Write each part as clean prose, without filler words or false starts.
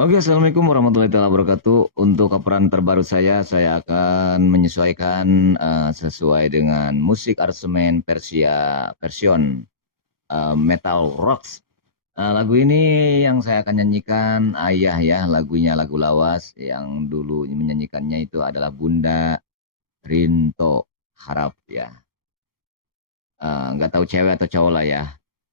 Oke, Assalamualaikum warahmatullahi wabarakatuh. Untuk peran terbaru saya akan menyesuaikan sesuai dengan musik aransemen version metal rocks. Lagu ini yang saya akan nyanyikan Ayah ya, lagunya lagu lawas yang dulu menyanyikannya itu adalah Bunda Rinto Harap ya. Nggak tahu cewek atau cowok lah ya.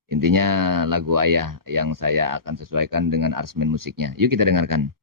Intinya lagu Ayah yang saya akan sesuaikan dengan aransemen musiknya. Yuk kita dengarkan.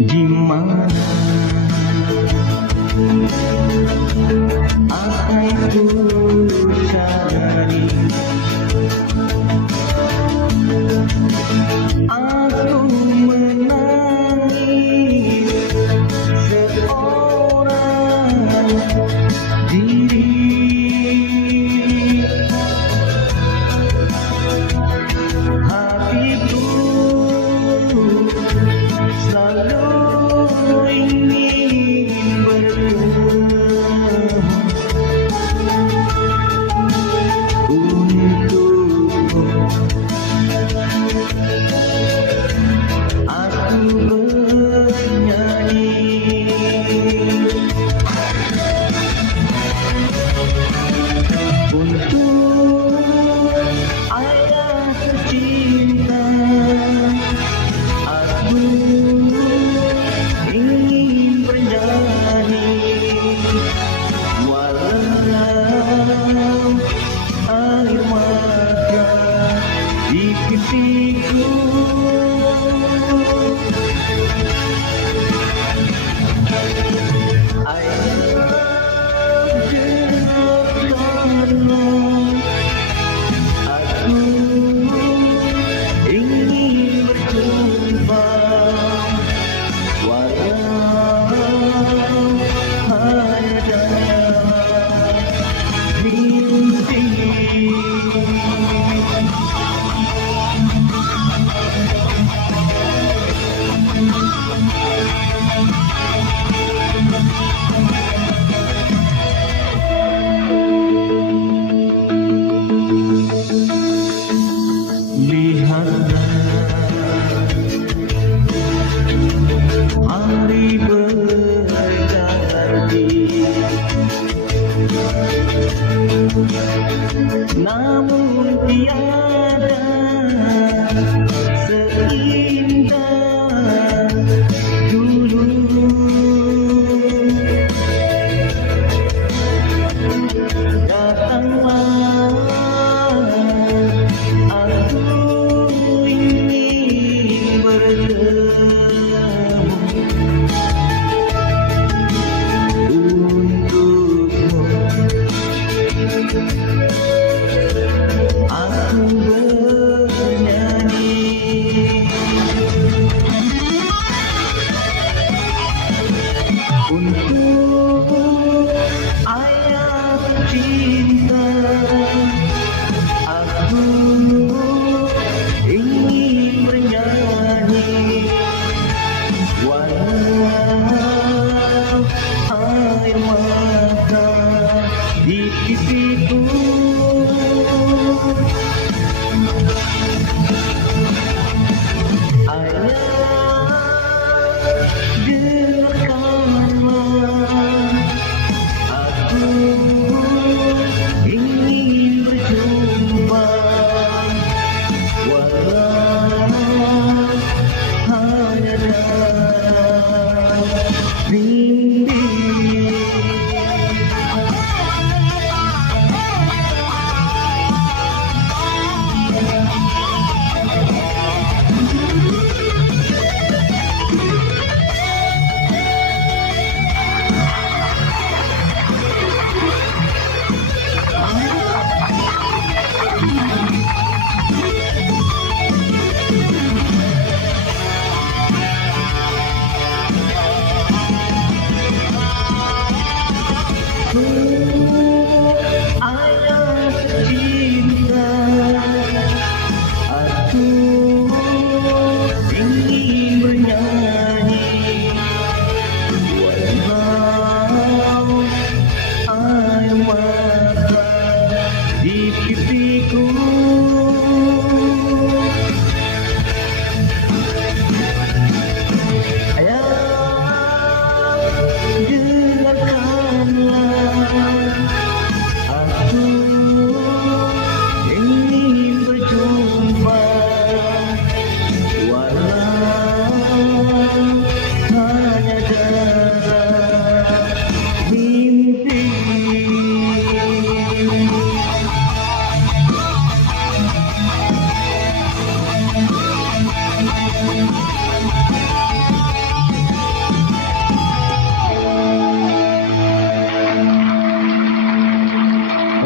Di mana aku cari, aku menangis seorang diri. Hatiku selalu ingin bertemu untukmu. Aku bernyanyi untuk ayah tercinta. Aku ingin bernyanyi walau air mata di pipiku. Ayah dengarkanlah, aku ingin berjumpa walau hanya mimpi. Lihatlah hari berganti, namun tiada seindah dulu. Datanglah, aku ingin bertemu untukmu. Aku bernyanyi untuk ayah tercinta. Aku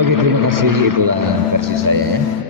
Oke, terima kasih. Itulah versi saya ya.